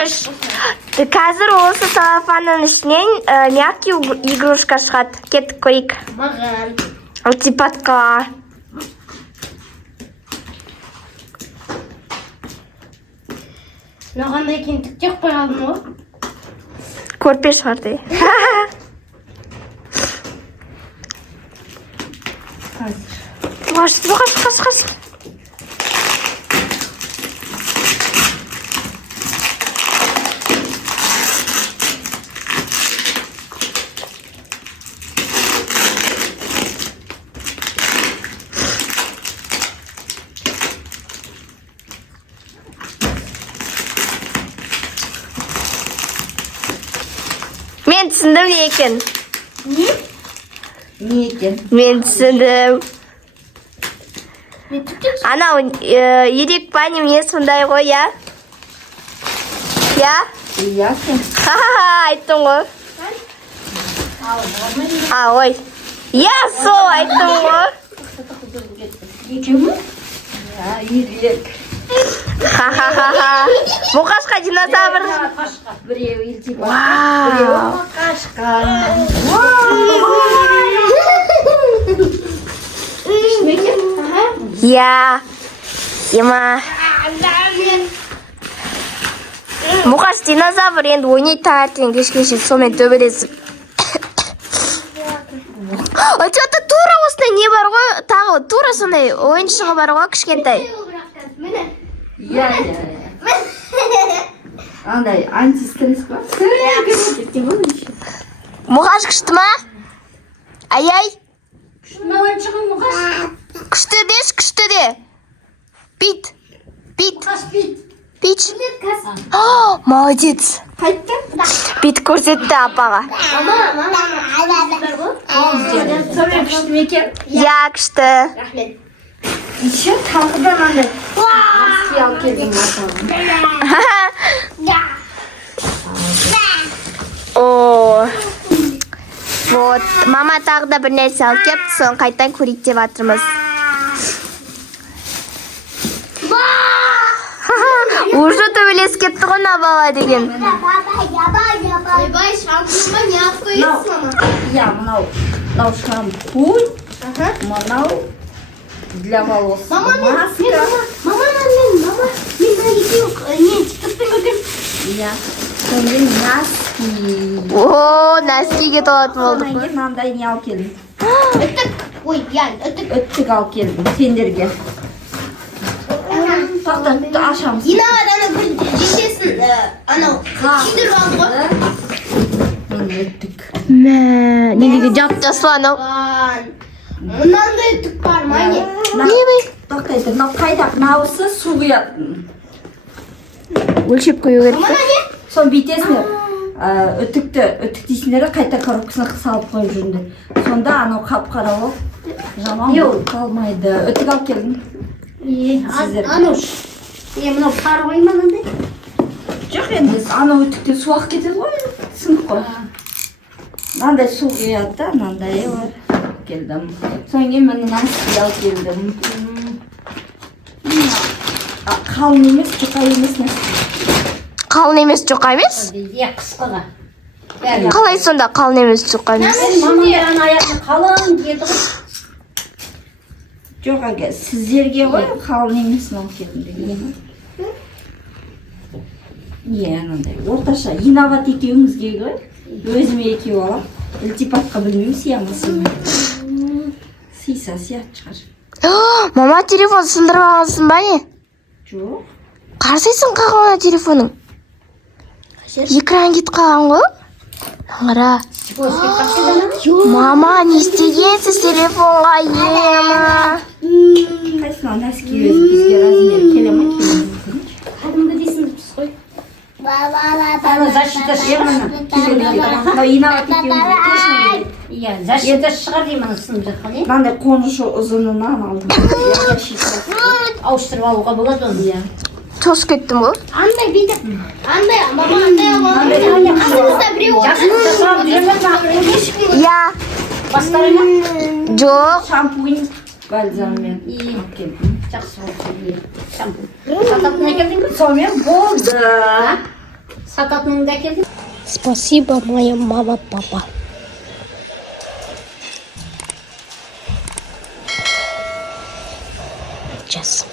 Қазір осы салафанның ішінен мягкий игрушка шығады. Кеттік көрейік. Маған. Алтипатқа. Маған екен түктеп қой алдым ғой. Көрпе шығарды. Қаш. Мен түсіндім не екен. Не екен? Мен түсіндім. Мен түктеп Анау ерек па неме сондай ғой, я? Я? Иә сен. Айттым ғой. Ой. Я сол айттым ғой. Екеумі? Ja, ерек. Мұқашқа динозавр. Біреу илтипат. Вау. Біреу мұқашқа. Я. Ема. Мұқаш динозавр енді ойнайды таңертең кешке шейін сонымен төбелесіп. Что-то тура осындай не бар ғой, тағы тура сондай ойыншығы бар ғой, кішкентай. Иә. Андай антистресс бар. Мұқаш күшті ма? Ай-ай. Күшті деш, күшті де. Бит. Бич. Молодец. Бит көрсетті апаға. Сонымен күшті ме екен? Я күшті. Еще талқыдан андай. Маски алып келдім масалым. О. Вот. Мама тағы да бір нәрсе алып келіп, соны қайтадан көрейік деп жатырмыз. Уже төбелесіп кетті ғой мына бала деген. Ойбай, шампуньға не алып қойыпсың, мама? Иә, мынау шампунь. Мынау для волос. Мама, мен маска. мен тиктоктан көргем. Иә. Сонымен носки. О, носкиге толатын болдық Сонан қой. кейін мынандай не алып келдім. Үтік. Ой, я, үтік. Өттік алып келдім сендерге. Тоқтатты ашамыз. Инағат ана бір жешесін, анау, күйдіріп алды ғой. Міне өттік. Не деген жап-жасыл анау. Мынандай үтік бар ма не? Не бей? Тоқтайды, мынау қайда? Мынауысы су құятын. Өлшеп қою керек. Мына не? Соны бүйтесіңдер. Үтікті дейсіңдер қайта коробкасына салып қойып жүріңдер. Сонда анау қап-қара болып жаман болып қалмайды. Үтік алып келдім. Ануш. Мынау қар ғой ма мынандай? Жоқ енді анау үтіктен су ағып кетеді ғой. Сынық қой. Мынандай су құяды да, мынандай бар. Келдім. Содан кейін міне носки алып келдім. Қалың емес, жұқа емес носки. Қалың емес, жұқа емес? Иә, қысқыға. Қалай сонда қалың емес, жұқа емес? Маманың аяғын қалың деді ғой. Жоқ әге, сіздерге ғой қалың емес алып келдім деген. Иә, анандай. Орташа, инабат екеуіңізге ғой. Өзіме екеу алам. Ілтипатқа білмеймін, сиямысың. Сыйса, сият шығар. Мама телефон сындырып алғансың ба не? Жоқ. Қарсайсың қағана телефоның? Экран кет қалған ғой? Аңыра. Мама, не істегенсіз телефонға ема? Қайсына носки өзі бізге размер келе ма? Кәдімгі дейсің біз қой. Защита Инабат екеуіңізге точно келеді. Иә, защита шығар деймін сынып жатқан, е? Мынандай қонышы ұзынынан алдым. Ауыстырып алуға болады оны. Иә. Тосып кеттім ғой. Андай бүйтіп, андай, мама андай алып. Қасыңызда біреу Я. Бастарыңа? Жоқ. Шампунь бальзаммен алып келдім. Жақсы болды. Шампунь. Сататын әкелдің бе? Сонымен болды. Сататыныңды әкелдім. Спасибо, моя мама, папа. Сейчас.